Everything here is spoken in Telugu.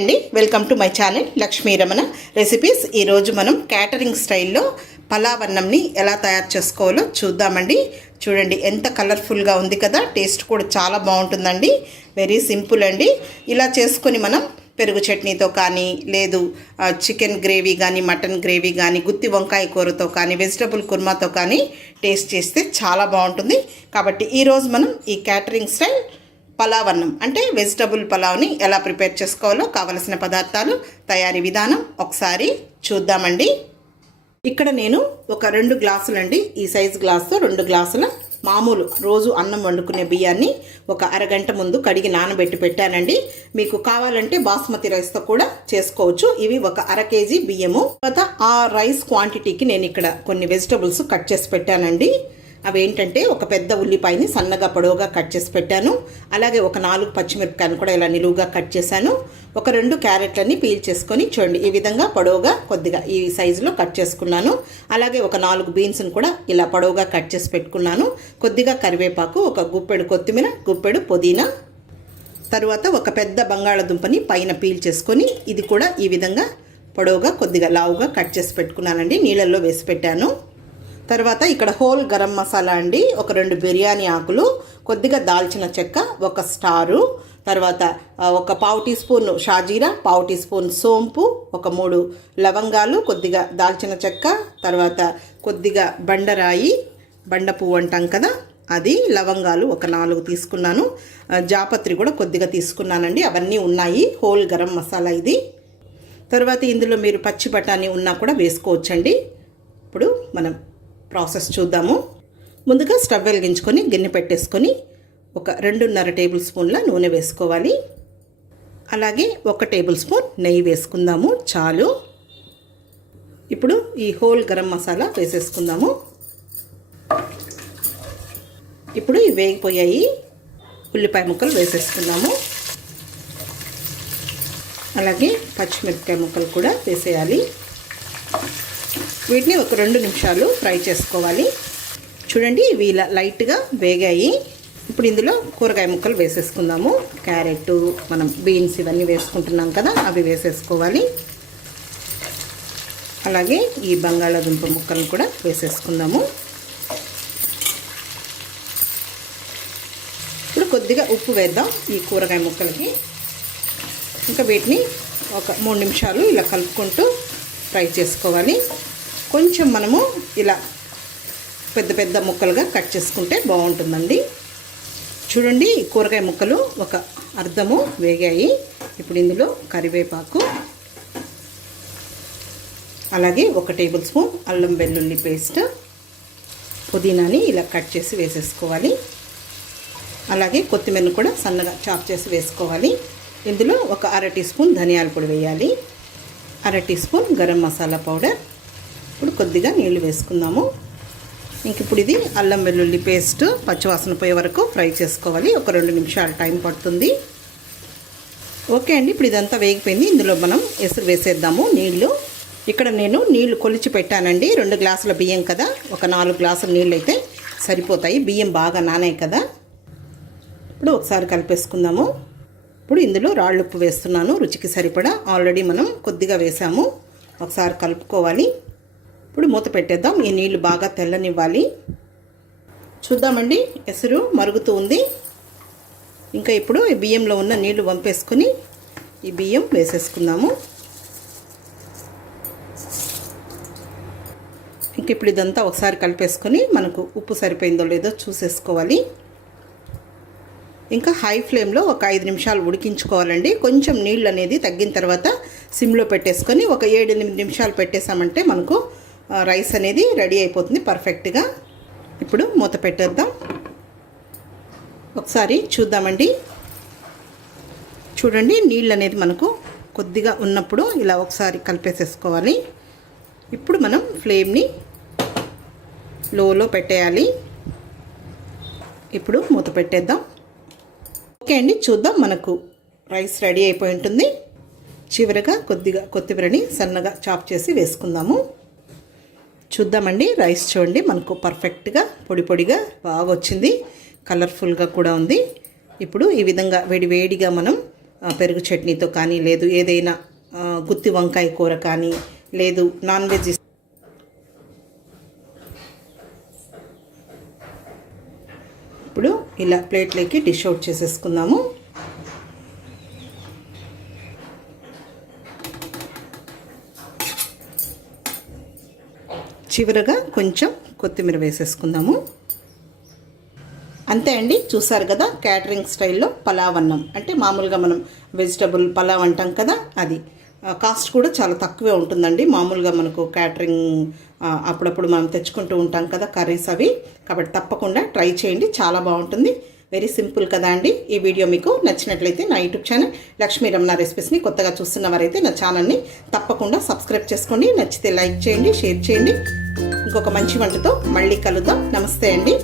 అండి. Welcome to my channel Lakshmi Ramana recipes ఈరోజు మనం క్యాటరింగ్ స్టైల్లో పలావ్ అన్నంని ఎలా తయారు చేసుకోవాలో చూద్దామండి. చూడండి ఎంత కలర్ఫుల్గా ఉంది కదా. టేస్ట్ కూడా చాలా బాగుంటుందండి. వెరీ సింపుల్ అండి. ఇలా చేసుకొని మనం పెరుగు చట్నీతో కానీ లేదు చికెన్ గ్రేవీ కానీ మటన్ గ్రేవీ కానీ గుత్తి వంకాయ కూరతో కానీ వెజిటబుల్ కుర్మాతో కానీ టేస్ట్ చేస్తే చాలా బాగుంటుంది. కాబట్టి ఈరోజు మనం ఈ క్యాటరింగ్ స్టైల్ పలావ్ అన్నం అంటే వెజిటబుల్ పలావ్ని ఎలా ప్రిపేర్ చేసుకోవాలో కావలసిన పదార్థాలు తయారీ విధానం ఒకసారి చూద్దామండి. ఇక్కడ నేను ఒక రెండు గ్లాసులండి ఈ సైజ్ గ్లాస్తో రెండు గ్లాసుల మామూలు రోజు అన్నం వండుకునే బియ్యాన్ని ఒక అరగంట ముందు కడిగి నానబెట్టి పెట్టానండి. మీకు కావాలంటే బాస్మతి రైస్తో కూడా చేసుకోవచ్చు. ఇవి ఒక అర కేజీ బియ్యము. తర్వాత ఆ రైస్ క్వాంటిటీకి నేను ఇక్కడ కొన్ని వెజిటబుల్స్ కట్ చేసి పెట్టానండి. అవి ఏంటంటే ఒక పెద్ద ఉల్లిపాయని సన్నగా పొడవుగా కట్ చేసి పెట్టాను. అలాగే ఒక నాలుగు పచ్చిమిరపకాయలు కూడా ఇలా నిలువుగా కట్ చేశాను. ఒక రెండు క్యారెట్లని పీల్ చేసుకొని చూడండి ఈ విధంగా పొడవుగా కొద్దిగా ఈ సైజులో కట్ చేసుకున్నాను. అలాగే ఒక నాలుగు బీన్స్ని కూడా ఇలా పొడవుగా కట్ చేసి పెట్టుకున్నాను. కొద్దిగా కరివేపాకు ఒక గుప్పెడు కొత్తిమీర గుప్పెడు పుదీనా. తరువాత ఒక పెద్ద బంగాళదుంపని పైన పీల్ చేసుకొని ఇది కూడా ఈ విధంగా పొడవుగా కొద్దిగా లావుగా కట్ చేసి పెట్టుకున్నానండి. నీళ్ళల్లో వేసి పెట్టాను. తర్వాత ఇక్కడ హోల్ గరం మసాలా అండి. ఒక రెండు బిర్యానీ ఆకులు కొద్దిగా దాల్చిన చెక్క ఒక స్టారు తర్వాత ఒక పావు టీ స్పూన్ షాజీరా పావు టీ స్పూన్ సోంపు ఒక మూడు లవంగాలు కొద్దిగా దాల్చిన చెక్క తర్వాత కొద్దిగా బండరాయి బండ పువ్వు అంటాం కదా అది లవంగాలు ఒక నాలుగు తీసుకున్నాను. జాపత్రి కూడా కొద్దిగా తీసుకున్నానండి. అవన్నీ ఉన్నాయి. హోల్ గరం మసాలా ఇది. తర్వాత ఇందులో మీరు పచ్చి బఠానీ ఉన్నా కూడా వేసుకోవచ్చండి. ఇప్పుడు మనం ప్రాసెస్ చూద్దాము. ముందుగా స్టవ్ వెలిగించుకొని గిన్నె పెట్టేసుకొని ఒక రెండున్నర టేబుల్ స్పూన్ల నూనె వేసుకోవాలి. అలాగే ఒక టేబుల్ స్పూన్ నెయ్యి వేసుకుందాము చాలు. ఇప్పుడు ఈ హోల్ గరం మసాలా వేసేసుకుందాము. ఇప్పుడు ఇవి వేగిపోయాయి. ఉల్లిపాయ ముక్కలు వేసేసుకుందాము. అలాగే పచ్చిమిరపకాయ ముక్కలు కూడా వేసేయాలి. వీటిని ఒక రెండు నిమిషాలు ఫ్రై చేసుకోవాలి. చూడండి ఇవి ఇలా లైట్గా వేగాయి. ఇప్పుడు ఇందులో కూరగాయ ముక్కలు వేసేసుకుందాము. క్యారెట్ మనం బీన్స్ ఇవన్నీ వేసుకుంటున్నాం కదా అవి వేసేసుకోవాలి. అలాగే ఈ బంగాళాదుంప ముక్కలను కూడా వేసేసుకుందాము. ఇప్పుడు కొద్దిగా ఉప్పు వేద్దాం ఈ కూరగాయ ముక్కలకి. ఇంకా వీటిని ఒక మూడు నిమిషాలు ఇలా కలుపుకుంటూ ఫ్రై చేసుకోవాలి. కొంచెం మనము ఇలా పెద్ద పెద్ద ముక్కలుగా కట్ చేసుకుంటే బాగుంటుందండి. చూడండి కూరగాయ ముక్కలు ఒక అర్ధము వేగాయి. ఇప్పుడు ఇందులో కరివేపాకు అలాగే ఒక టేబుల్ స్పూన్ అల్లం వెల్లుల్లి పేస్ట్ పుదీనాని ఇలా కట్ చేసి వేసేసుకోవాలి. అలాగే కొత్తిమీరను కూడా సన్నగా చాప్ చేసి వేసుకోవాలి. ఇందులో ఒక అర టీ స్పూన్ ధనియాల పొడి వేయాలి. అర teaspoon garam masala powder ఇప్పుడు కొద్దిగా నీళ్ళు వేసుకుందాము. ఇంక ఇప్పుడు ఇది అల్లం వెల్లుల్లి పేస్ట్ పచ్చివాసన పోయే వరకు ఫ్రై చేసుకోవాలి. ఒక రెండు నిమిషాలు టైం పడుతుంది. ఓకే అండి ఇప్పుడు ఇదంతా వేగిపోయింది. ఇందులో మనం ఎసురు వేసేద్దాము నీళ్ళు. ఇక్కడ నేను నీళ్ళు కొలిచి పెట్టానండి. రెండు గ్లాసుల బియ్యం కదా. ఒక నాలుగు గ్లాసుల నీళ్ళు అయితే సరిపోతాయి. బియ్యం బాగా నానాయి కదా. ఇప్పుడు ఒకసారి కలిపేసుకుందాము. ఇప్పుడు ఇందులో రాళ్ళు ఉప్పు వేస్తున్నాను. రుచికి సరిపడా. ఆల్రెడీ మనం కొద్దిగా వేసాము. ఒకసారి కలుపుకోవాలి. ఇప్పుడు మూత పెట్టేద్దాం. ఈ నీళ్ళు బాగా తెల్లనివ్వాలి. చూద్దామండి. ఎసురు మరుగుతూ ఉంది. ఇంకా ఇప్పుడు ఈ బియ్యంలో ఉన్న నీళ్ళు వంపేసుకుని ఈ బియ్యం వేసేసుకుందాము. ఇంక ఇప్పుడు ఇదంతా ఒకసారి కలిపేసుకొని మనకు ఉప్పు సరిపోయిందో లేదో చూసేసుకోవాలి. ఇంకా హై ఫ్లేమ్లో ఒక ఐదు నిమిషాలు ఉడికించుకోవాలండి. కొంచెం నీళ్ళు అనేది తగ్గిన తర్వాత సిమ్లో పెట్టేసుకొని ఒక ఏడు ఎనిమిది నిమిషాలు పెట్టేసామంటే మనకు రైస్ అనేది రెడీ అయిపోతుంది పర్ఫెక్ట్గా. ఇప్పుడు మూత పెట్టేద్దాం. ఒకసారి చూద్దామండి. చూడండి నీళ్ళు అనేది మనకు కొద్దిగా ఉన్నప్పుడు ఇలా ఒకసారి కలిపేసేసుకోవాలి. ఇప్పుడు మనం ఫ్లేమ్ని లోలో పెట్టేయాలి. ఇప్పుడు మూత పెట్టేద్దాం. ఓకే అండి చూద్దాం మనకు రైస్ రెడీ అయిపోయి ఉంటుంది. చివరగా కొద్దిగా కొత్తిమీరని సన్నగా చాప్ చేసి వేసుకుందాము. చూద్దామండి. రైస్ చూడండి. మనకు పర్ఫెక్ట్గా పొడి పొడిగా బాగా వచ్చింది కలర్ఫుల్గా కూడా ఉంది. ఇప్పుడు ఈ విధంగా వేడివేడిగా మనం పెరుగు చట్నీతో కానీ లేదు ఏదైనా గుత్తి వంకాయ కూర కానీ లేదు నాన్ వెజ్ ఇప్పుడు ఇలా ప్లేట్లోకి డిష్ అవుట్ చేసేసుకుందాము. చివరగా కొంచెం కొత్తిమీర వేసేసుకుందాము. అంతే అండి చూసారు కదా క్యాటరింగ్ స్టైల్లో పలావ్ అన్నం. అంటే మామూలుగా మనం వెజిటబుల్ పలావ్ అంటాం కదా అది. కాస్ట్ కూడా చాలా తక్కువే ఉంటుందండి. మామూలుగా మనకు క్యాటరింగ్ అప్పుడప్పుడు మనం తెచ్చుకుంటూ ఉంటాం కదా కర్రీస్ అవి. కాబట్టి తప్పకుండా ట్రై చేయండి చాలా బాగుంటుంది. వెరీ సింపుల్ కదా అండి. ఈ వీడియో మీకు నచ్చినట్లయితే నా యూట్యూబ్ ఛానల్ లక్ష్మీ రమణ రెసిపీస్ని కొత్తగా చూస్తున్న వారైతే నా ఛానల్ని తప్పకుండా సబ్స్క్రైబ్ చేసుకోండి నచ్చితే లైక్ చేయండి షేర్ చేయండి. ఇంకొక మంచి వంటతో మళ్ళీ కలుద్దాం. నమస్తే అండి.